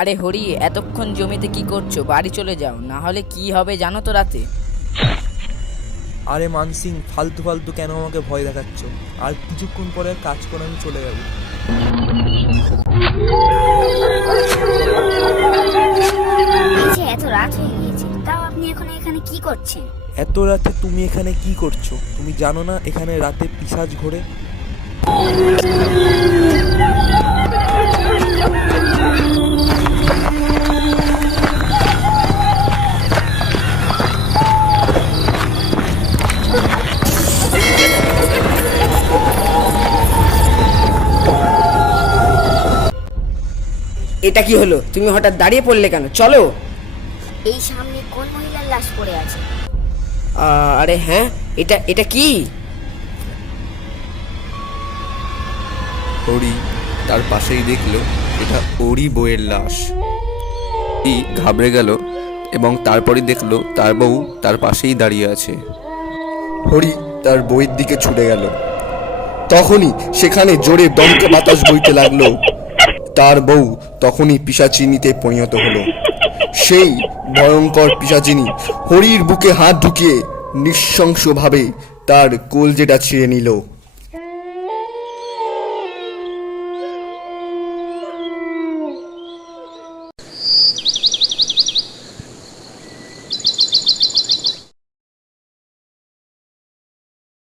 আরে হরি, এতক্ষণ জমিতে কি করছো? বাড়ি চলে যাও, না হলে কি হবে জানো তো রাতে। আরে মানসিং, ফালতু ফালতু কেন আমাকে ভয় দেখাচ্ছ? আর কিছুক্ষণ পরে কাজ করে আমি চলে যাব। এই যে এত রাত হয়ে গিয়েছে, তাও আপনি এখন এখানে কি করছেন? এত রাতে তুমি এখানে কি করছো? তুমি জানো না এখানে রাতে পিশাচ ঘোরে? এটা কি হলো? তুমি হঠাৎ দাঁড়িয়ে পড়লে কেন? চলো। এই সামনে কোন মহিলার লাশ পড়ে আছে? আরে হ্যাঁ, এটা এটা কি? হরি তার পাশেই দেখলো এটা ওরই বউয়ের লাশ। ঘাবড়ে গেল এবং তারপরই দেখলো তার বউ তার পাশেই দাঁড়িয়ে আছে। হরি তার বউয়ের দিকে ছুটে গেল। তখনই সেখানে জোরে দমকে বাতাস বইতে লাগলো। তার বউ তখনই পিশাচিনীতে পরিণত হলো। সেই ভয়ঙ্কর পিশাচিনী হরির বুকে হাত ঢুকিয়ে নৃশংসভাবে তার কলজেটা ছিঁড়ে নিল।